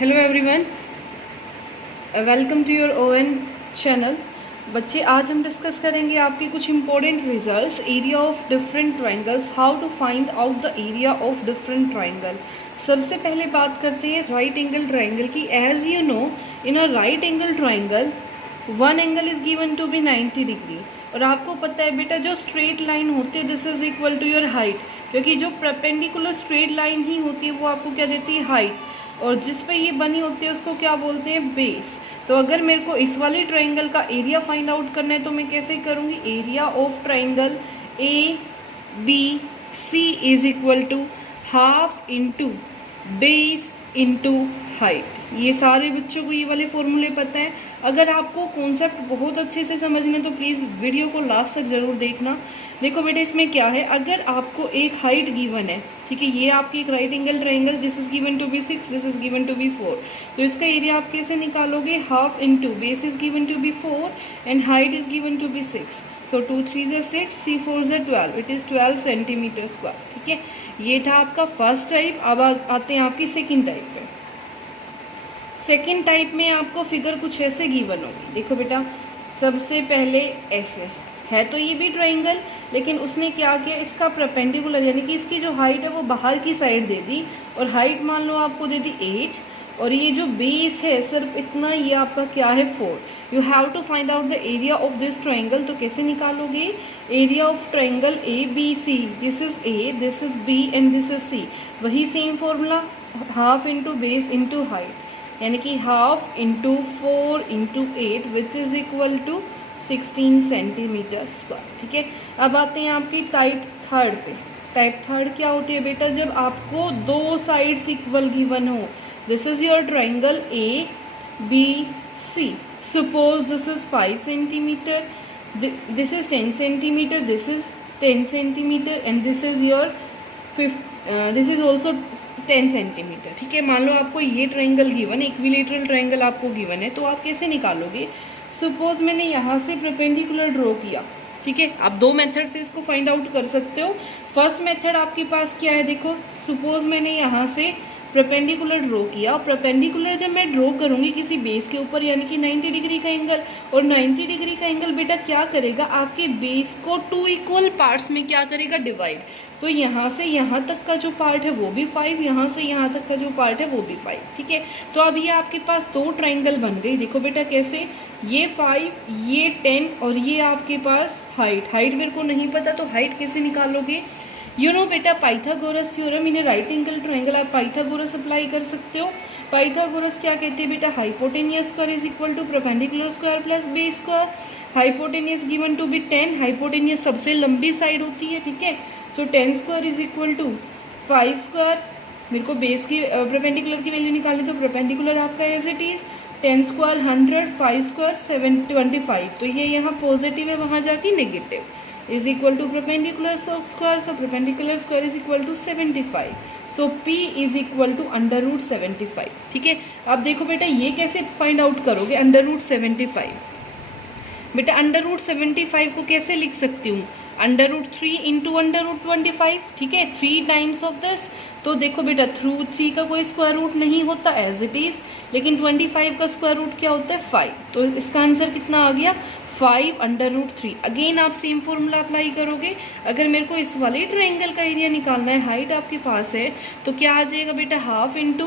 Hello everyone, welcome to your own channel. बच्चे, आज हम डिस्कस करेंगे आपके कुछ important results, area of different triangles, how to find out the area of different triangle. सबसे पहले बात करते हैं राइट एंगल ट्राइंगल की। As you know, in a right angle triangle one angle is given to be 90 degree. और आपको पता है बेटा, जो स्ट्रेट लाइन होती है this is equal to your height, क्योंकि जो परपेंडिकुलर स्ट्रेट लाइन ही होती है वो आपको क्या देती है, हाइट। और जिस पे ये बनी होती है उसको क्या बोलते हैं, बेस। तो अगर मेरे को इस वाली ट्राइंगल का एरिया फाइंड आउट करना है तो मैं कैसे करूँगी, area of triangle A B C is equal to half into base into height. ये सारे बच्चों को ये वाले फॉर्मूले पता है। अगर आपको कॉन्सेप्ट बहुत अच्छे से समझना है तो प्लीज़ वीडियो को लास्ट तक ज़रूर देखना। देखो बेटा, इसमें क्या है, अगर आपको एक हाइट गिवन है, ठीक है, ये आपकी एक right angle triangle, this is given to be 6, this is given to be 4, तो इसका एरिया आप कैसे निकालोगे, half into base is given to be 4 and height is given to be 6। So 2 3 ज़ा 6, 3 4 ज़ा 12, इट इज़ 12 सेंटीमीटर स्क्वायर। ठीक है, ये था आपका फर्स्ट टाइप। अब आते हैं आपकी सेकेंड टाइप पे। सेकेंड टाइप में आपको फिगर कुछ ऐसे गिवन होगी। देखो बेटा, सबसे पहले ऐसे है, तो ये भी ट्राइंगल, लेकिन उसने क्या किया, इसका परपेंडिकुलर यानी कि इसकी जो हाइट है वो बाहर की साइड दे दी, और हाइट मान लो आपको दे दी 8, और ये जो बेस है सिर्फ इतना, ये आपका क्या है 4। You have to find out the area of this triangle. तो कैसे निकालोगे, area of triangle A B C, this is A, this is B and this is C. वही same formula, half into base into height, यानी कि half into 4 into 8 which is equal to 16 centimetre square. ठीक है, अब आते हैं आपकी type third पे। टाइप थर्ड क्या होती है बेटा, जब आपको दो साइड्स इक्वल गिवन हो। This is your triangle A B C, suppose this is 5 centimetre, this is 10 centimetre, this is 10 centimetre and this is your this is also 10 centimetre. ठीक है, मान लो आपको ये ट्राइंगल गिवन है, इक्विलेटरल ट्राइंगल आपको given है, तो आप कैसे निकालोगे। सपोज मैंने यहाँ से परपेंडिकुलर ड्रॉ किया, ठीक है, आप दो मेथड से इसको फाइंड आउट कर सकते हो। फर्स्ट मेथड आपके पास क्या है, देखो सपोज मैंने यहाँ से परपेंडिकुलर ड्रॉ किया, और परपेंडिकुलर जब मैं ड्रॉ करूँगी किसी बेस के ऊपर, यानी कि 90 डिग्री का एंगल, और 90 डिग्री का एंगल बेटा क्या करेगा, आपके बेस को 2 इक्वल पार्ट्स में क्या करेगा, डिवाइड। तो यहाँ से यहाँ तक का जो पार्ट है वो भी 5, यहाँ से यहाँ तक का जो पार्ट है वो भी 5। ठीक है, तो अब ये आपके पास दो ट्राइंगल बन गई। देखो बेटा कैसे, ये 5, ये 10, और ये आपके पास हाइट मेरे को नहीं पता, तो हाइट कैसे निकालोगे। यू नो बेटा, Pythagoras theorem in right angle triangle, आप पाइथागोरस अप्लाई कर सकते हो। पाइथागोरस क्या कहते हैं बेटा, hypotenuse square is equal to perpendicular square plus base square. Hypotenuse given to be 10, हाइपोटेनियस सबसे लंबी साइड होती है। ठीक है, so 10 square is equal to 5 square. मेरे को बेस की परपेंडिकुलर की वैल्यू निकालनी, तो परपेंडिकुलर आपका as it is 10 square 100, 5 square 725, तो ये यहाँ पॉजिटिव है, वहाँ जाके negative, is equal to perpendicular square, so perpendicular square is equal to 75, so P is equal to √75। ठीक है, अब देखो बेटा ये कैसे फाइंड आउट करोगे, √75। बेटा √75 को कैसे लिख सकती हूँ, √3 इंटू √25। ठीक है, 3 टाइम्स ऑफ दिस। तो देखो बेटा, 3 का कोई स्क्वायर रूट नहीं होता एज इट इज़, लेकिन 25 का स्क्वायर रूट क्या होता है, 5। तो इसका आंसर कितना आ गया, 5√3। अगेन आप सेम फॉर्मूला अप्लाई करोगे। अगर मेरे को इस वाले ट्राइंगल का एरिया निकालना है, हाइट आपके पास है, तो क्या आ जाएगा बेटा, half into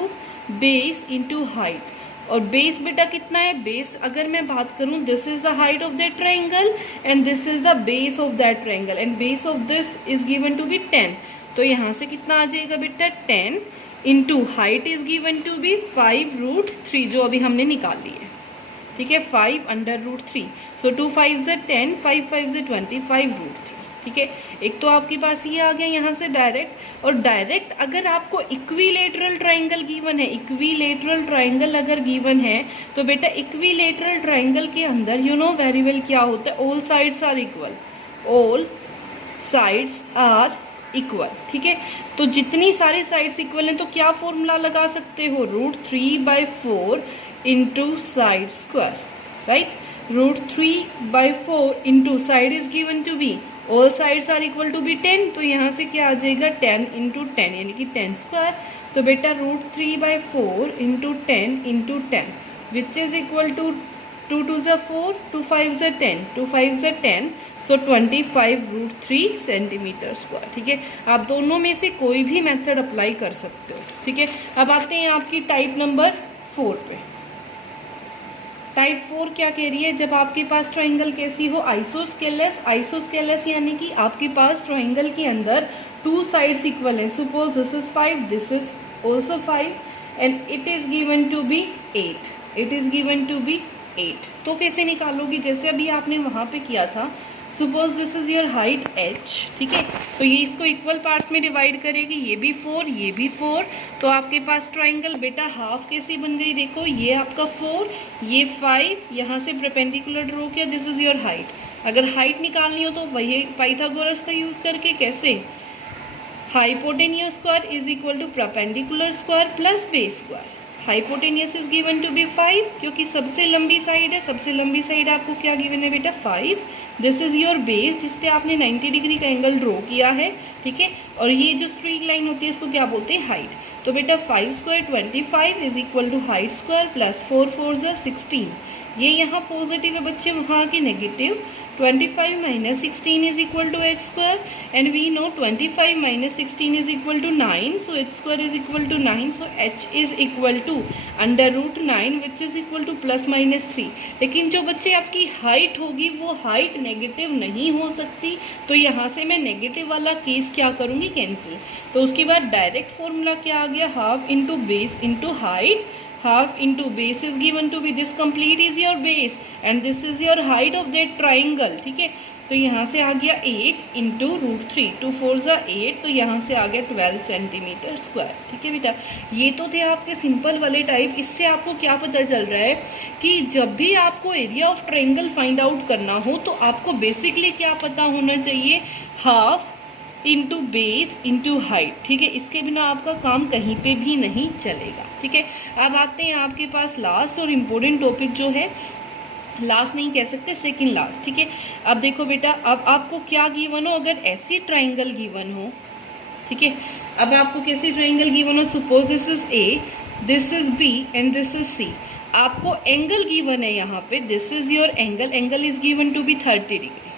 base into height. और बेस बेटा कितना है, बेस अगर मैं बात करूं, this is the height of that triangle and this is the base of that triangle, and base of this is given to be 10। तो यहाँ से कितना आ जाएगा बेटा, 10 into height is given to be 5√3, जो अभी हमने निकाल ली है। ठीक है, 5√3, सो 2 5 ज़ा 10, 5 5 ज़ा 20, 5√3। ठीक है, एक तो आपके पास ये आ गया यहाँ से डायरेक्ट। और डायरेक्ट अगर आपको इक्विलेटरल ट्राइंगल गिवन है, इक्विलेटरल ट्राइंगल अगर गिवन है, तो बेटा इक्विलेटरल ट्राइंगल के अंदर यू नो वेरी वेल क्या होता है, all sides are equal, all sides are equal. ठीक है, तो जितनी सारी साइड्स इक्वल हैं तो क्या फॉर्मूला लगा सकते हो, √3/4 into side square, right. √3/4 into side is given to be all sides are equal to be 10, तो यहाँ से क्या आ जाएगा 10 इंटू 10 यानी कि 10 स्क्वायर। तो बेटा √3/4 into 10 into 10 which is equal to 2 2 ज़ा 4, 2 5 ज़ा 10, 2 5 ज़ा 10, सो 25√3 सेंटीमीटर स्क्वायर। ठीक है, आप दोनों में से कोई भी मेथड अप्लाई कर सकते हो। ठीक है, अब आते हैं आपकी टाइप नंबर 4 पे। टाइप 4 क्या कह रही है, जब आपके पास ट्राइंगल कैसी हो, आइसोस्केलेस। आइसोस्केलेस यानी कि आपके पास ट्राइंगल के अंदर 2 साइड्स इक्वल है। Suppose this is 5, this is also 5 and it is given to be 8, it is given to be 8। तो कैसे निकालोगी, जैसे अभी आपने वहाँ पे किया था। Suppose this is your height h, ठीक है, तो ये इसको इक्वल पार्ट्स में डिवाइड करेगी, ये भी 4 ये भी 4, तो आपके पास ट्राइंगल बेटा हाफ कैसी बन गई, देखो ये आपका 4 ये 5, यहाँ से परपेंडिकुलर ड्रॉ किया, दिस इज योर हाइट। अगर हाइट निकालनी हो तो वही पाइथागोरस का यूज़ करके, कैसे, hypotenuse square is equal to perpendicular square plus base square. Hypotenuse is given to be 5 क्योंकि सबसे लंबी साइड है, सबसे लंबी साइड आपको क्या गिवन है बेटा 5। दिस इज योर बेस जिस पे आपने 90 डिग्री का एंगल ड्रॉ किया है। ठीक है, और ये जो स्ट्रीक लाइन होती है इसको क्या बोलते हैं, हाइट। तो बेटा 5 square 25 is equal to height square plus 4 4 ज़ा 16। ये यहाँ पॉजिटिव है बच्चे, वहाँ की negative. 25 minus 16 is equal to h square and we know 25 minus 16 is equal to 9, so h square is equal to 9, so h is equal to under root 9 which is equal to plus minus 3। लेकिन जो बच्चे आपकी height होगी वो height negative नहीं हो सकती, तो यहाँ से मैं नेगेटिव वाला केस क्या करूँगी, कैंसिल। तो उसके बाद डायरेक्ट फॉर्मूला क्या आ गया, half into base into height. half into base is given to be this complete is your base and this is your height of that triangle। ठीक है, तो यहाँ से आ गया 8 इंटू √3, 2 4 ज़ा 8, तो यहाँ से आ गया 12 सेंटीमीटर स्क्वायर। ठीक है बेटा, ये तो थे आपके सिंपल वाले टाइप। इससे आपको क्या पता चल रहा है कि जब भी आपको area of triangle find out करना हो तो आपको बेसिकली क्या पता होना चाहिए, half into base into height. ठीक है, इसके बिना आपका काम कहीं पे भी नहीं चलेगा। ठीक है, अब आते हैं आपके पास लास्ट और इम्पोर्टेंट टॉपिक जो है, लास्ट नहीं कह सकते, सेकंड लास्ट। ठीक है, अब देखो बेटा, अब आपको क्या गिवन हो, अगर ऐसी ट्राइंगल गिवन हो, ठीक है, अब आपको कैसी ट्राइंगल गिवन हो, suppose this is A, this is B and this is C. आपको एंगल गिवन है यहाँ पे, this is your angle, angle is given to be 30 degree.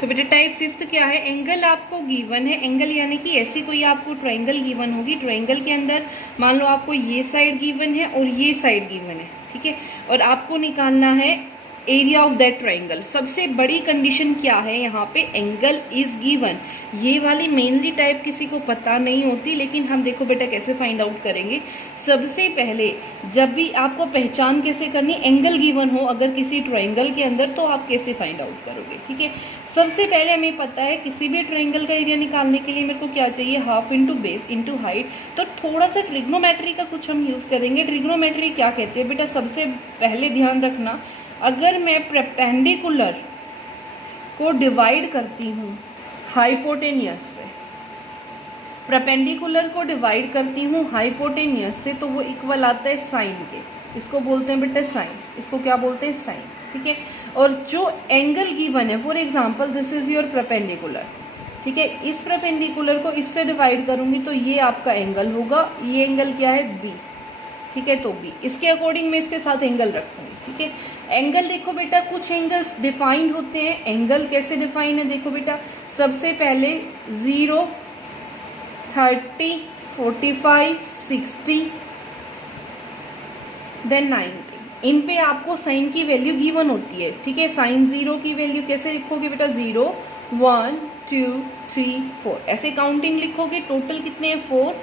तो बेटा टाइप 5 क्या है, एंगल आपको गिवन है। एंगल यानी कि ऐसी कोई आपको ट्रायंगल गिवन होगी, ट्रायंगल के अंदर मान लो आपको ये साइड गिवन है और ये साइड गिवन है। ठीक है, और आपको निकालना है एरिया ऑफ दैट ट्रायंगल। सबसे बड़ी कंडीशन क्या है यहाँ पे, एंगल इज गिवन। ये वाली मेनली टाइप किसी को पता नहीं होती, लेकिन हम देखो बेटा कैसे फाइंड आउट करेंगे। सबसे पहले जब भी आपको पहचान कैसे करनी, एंगल गिवन हो अगर किसी ट्रायंगल के अंदर, तो आप कैसे फाइंड आउट करोगे। ठीक है, सबसे पहले हमें पता है किसी भी ट्रायंगल का एरिया निकालने के लिए मेरे को क्या चाहिए, half into base into height. तो थोड़ा सा ट्रिग्नोमेट्री का कुछ हम यूज़ करेंगे। ट्रिग्नोमेट्री क्या कहते हैं बेटा, सबसे पहले ध्यान रखना, अगर मैं परपेंडिकुलर को डिवाइड करती हूँ हाइपोटेनियस से, परपेंडिकुलर को डिवाइड करती हूँ हाइपोटेनियस से, तो वो इक्वल आता है साइन के। इसको बोलते हैं बेटा साइन, इसको क्या बोलते हैं, साइन। ठीक है, और जो एंगल गिवन है, for example this is your perpendicular. ठीक है, इस परपेंडिकुलर को इससे डिवाइड करूँगी तो ये आपका एंगल होगा। ये एंगल क्या है, बी। ठीक है, तो बी, इसके अकॉर्डिंग मैं इसके साथ एंगल रखूँगी। ठीक है, एंगल देखो बेटा, कुछ एंगल्स डिफाइंड होते हैं। एंगल कैसे डिफाइन है, देखो बेटा, सबसे पहले 0, 30, 45, 60, देन 90। इन पे आपको साइन की वैल्यू गिवन होती है। ठीक है, साइन 0 की वैल्यू कैसे लिखोगे बेटा, 0, 1, 2, 3, 4, ऐसे काउंटिंग लिखोगे। टोटल कितने हैं, 4।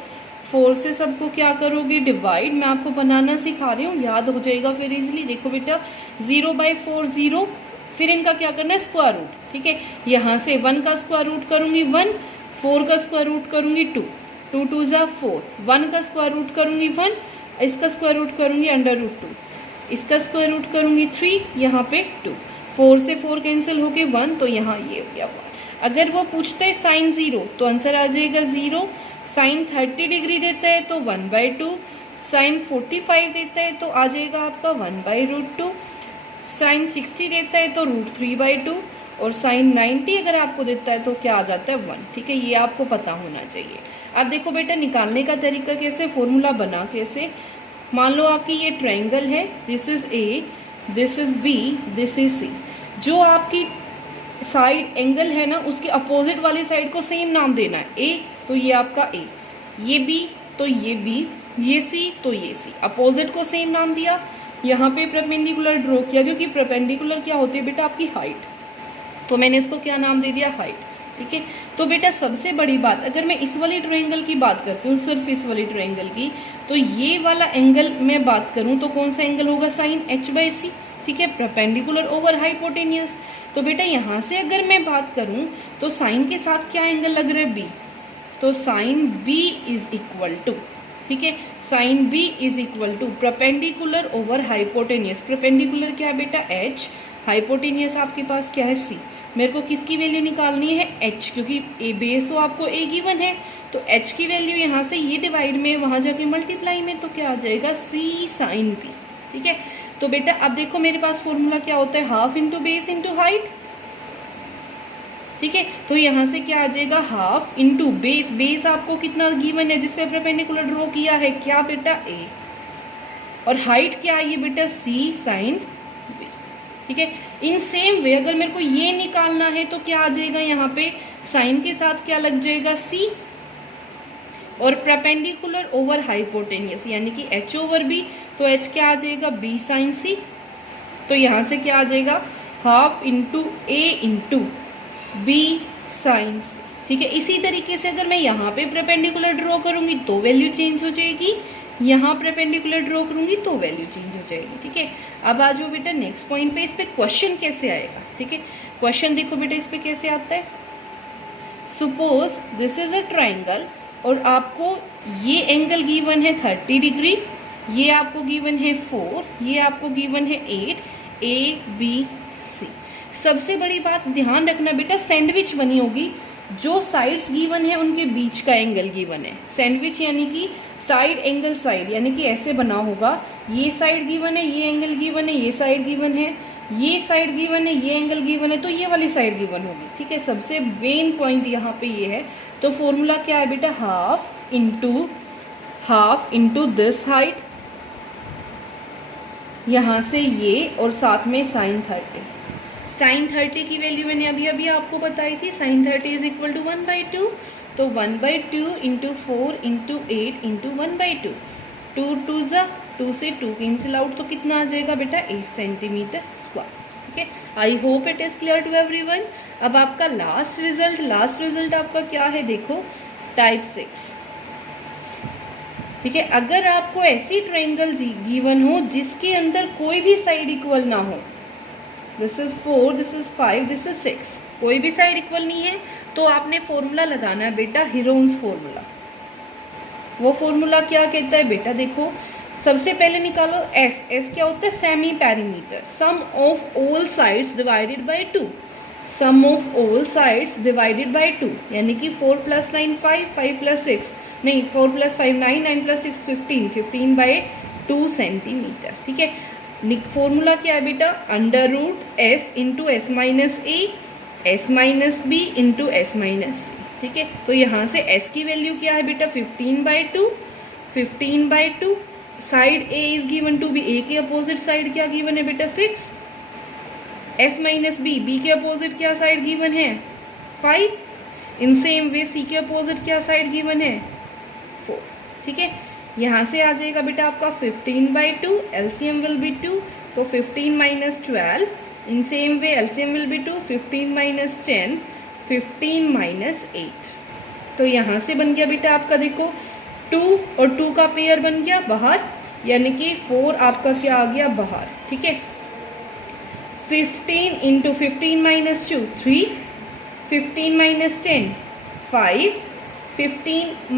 4 से सबको क्या करोगे, डिवाइड। मैं आपको बनाना सिखा रही हूँ, याद हो जाएगा फिर इजीली। देखो बेटा 0/4 0, फिर इनका क्या करना है, स्क्वायर रूट। ठीक है, यहाँ से 1 का स्क्वायर रूट करूँगी 1, 4 का स्क्वायर रूट करूँगी 2, 2 2 ज़ा 4, 1 का स्क्वायर रूट करूँगी 1, इसका स्क्वायर रूट करूँगी √2, इसका स्क्वायर रूट करूँगी 3, यहाँ पे 2, 4 से 4 कैंसिल होके 1, तो यहाँ ये हो गया 1। अगर वो पूछते हैं साइन 0, तो आंसर आ जाएगा 0। साइन 30 डिग्री देता है तो 1/2, साइन 45 देता है तो आ जाएगा आपका 1/√2, साइन 60 देता है तो √3/2, और साइन 90 अगर आपको देता है तो क्या आ जाता है 1। ठीक है, ये आपको पता होना चाहिए। अब देखो बेटा निकालने का तरीका कैसे, फॉर्मूला बना कैसे। मान लो आपकी ये ट्रायंगल है, this is A, this is B, this is C. जो आपकी साइड एंगल है ना उसके अपोजिट वाली साइड को सेम नाम देना है। ए तो ये आपका ए, ये बी तो ये बी, ये सी तो ये सी, अपोजिट को सेम नाम दिया। यहाँ पे परपेंडिकुलर ड्रॉ किया, क्योंकि परपेंडिकुलर क्या होती है बेटा आपकी हाइट, तो मैंने इसको क्या नाम दे दिया हाइट। ठीक है, तो बेटा सबसे बड़ी बात, अगर मैं इस वाली ट्रायंगल की बात करती हूँ, सिर्फ इस वाली ट्रायंगल की, तो ये वाला एंगल मैं बात करूँ तो कौन सा एंगल होगा, साइन h/c। ठीक है, परपेंडिकुलर ओवर हाइपोटेन्यूस। तो बेटा यहाँ से अगर मैं बात करूँ तो साइन के साथ क्या एंगल लग रहा है, b, तो sine b is equal to, ठीक है, sine b is equal to perpendicular over hypotenuse. Perpendicular क्या है बेटा h, हाइपोटेन्यूस आपके पास क्या है c। मेरे को किसकी वैल्यू निकालनी है, h, क्योंकि ए बेस तो आपको a गिवन है, तो h की वैल्यू यहाँ से ये डिवाइड में, वहाँ जाके मल्टीप्लाई में, तो क्या आ जाएगा c साइन b। ठीक है, तो बेटा अब देखो मेरे पास फॉर्मूला क्या होता है, half into base into height. ठीक है, तो यहाँ से क्या आ जाएगा, हाफ इंटू बेस, बेस आपको कितना गिवन है जिसपे परपेंडिकुलर ड्रॉ किया है, क्या बेटा a, और हाइट क्या है ये बेटा c साइन b। ठीक है, इन सेम वे अगर मेरे को ये निकालना है तो क्या आ जाएगा, यहाँ पे साइन के साथ क्या लग जाएगा c, और परपेंडिकुलर ओवर हाइपोटेन्यूस यानी कि h/b, तो h क्या आ जाएगा, b साइन c। तो यहाँ से क्या आ जाएगा, half into a into b sine c। ठीक है, इसी तरीके से अगर मैं यहाँ पे परपेंडिकुलर ड्रॉ करूँगी तो वैल्यू चेंज हो जाएगी, यहाँ परपेंडिकुलर ड्रॉ करूँगी तो वैल्यू चेंज हो जाएगी। ठीक है, अब आ जाओ बेटा नेक्स्ट पॉइंट पे, इस पे क्वेश्चन कैसे आएगा। ठीक है, क्वेश्चन देखो बेटा इस पे कैसे आता है, suppose this is a triangle और आपको ये एंगल गिवन है 30 डिग्री, ये आपको गिवन है 4, ये आपको गिवन है 8, ए बी सी। सबसे बड़ी बात ध्यान रखना बेटा, सैंडविच बनी होगी, जो साइड्स गिवन है उनके बीच का एंगल गिवन है। सैंडविच यानी कि साइड एंगल साइड, यानी कि ऐसे बना होगा, ये साइड गिवन है, ये एंगल गिवन है, ये साइड गिवन है, ये साइड गिवन है, ये एंगल गिवन है, तो ये वाली साइड गिवन होगी। ठीक है, सबसे मेन पॉइंट यहाँ पे ये है। तो फॉर्मूला क्या है बेटा, हाफ इंटू दिस हाइट, यहाँ से ये, और साथ में साइन 30। साइन 30 की वैल्यू मैंने अभी अभी आपको बताई थी, साइन 30 इज इक्वल टू 1/2, तो 1/2 इंटू 4 इंटू 8 इंटू 1/2, 2 2 ज़ा 2 से 2 कैंसिल आउट, तो कितना आ जाएगा बेटा 8 सेंटीमीटर स्क्वायर। ठीक है, I hope it is clear to everyone. अब आपका लास्ट रिजल्ट आपका क्या है, देखो टाइप 6। ठीक है, अगर आपको ऐसी ट्रायंगल गिवन हो जिसके अंदर कोई भी साइड इक्वल ना हो, this is 4, this is 5, this is 6, कोई भी साइड इक्वल नहीं है, तो आपने फॉर्मूला लगाना है बेटा हीरोन्स फॉर्मूला। वो फॉर्मूला क्या कहता है बेटा, देखो सबसे पहले निकालो एस क्या होता है, semi perimeter, sum of all sides divided by 2, sum of all sides divided by 2, यानी कि 4 + 9 5, 5 + 6 नहीं, 4 + 5 9, 9 + 6 15, 15/2 सेंटीमीटर। ठीक है, फॉर्मूला क्या है बेटा, √s into s minus a, s minus b into s minus c। ठीक है, तो यहाँ से s की वैल्यू क्या है बेटा, 15/2, 15/2, side a is given to be, a के अपोजिट साइड क्या गिवन है बेटा 6, s माइनस b, b के अपोजिट क्या साइड गिवन है 5, इन सेम वे c के अपोजिट क्या साइड गिवन है 4। ठीक है, यहाँ से आ जाएगा बेटा आपका 15/2, एलसीएम विल बी 2, तो 15 - 12, इन same way LCM will be 2, 15 - 10, 15 - 8, तो यहाँ से बन गया बेटा आपका देखो 2 और 2 का पेयर बन गया बाहर, यानी कि 4 आपका क्या आ गया बाहर। ठीक है, 15 × 15 - 2 3, 15 - 10 5, 15 -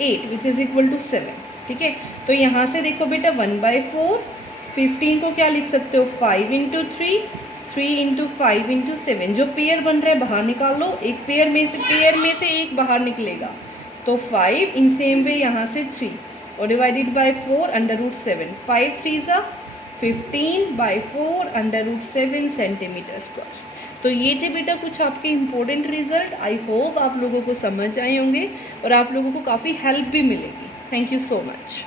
8 विच इज इक्वल टू 7। ठीक है, तो यहाँ से देखो बेटा 1/4, 15 को क्या लिख सकते हो 5 × 3, 3 × 5 × 7, जो पेयर बन रहा है बाहर निकाल लो, एक पेयर में से एक बाहर निकलेगा, तो 5, इन सेम वे यहाँ से 3 और डिवाइडेड बाय 4 √7, 5 3 ज़ा 15/4 √7 सेंटीमीटर स्क्वायर। तो ये थे बेटा कुछ आपके इम्पोर्टेंट रिजल्ट। आई होप आप लोगों को समझ आए होंगे और आप लोगों को काफ़ी हेल्प भी मिलेगी। Thank you so much.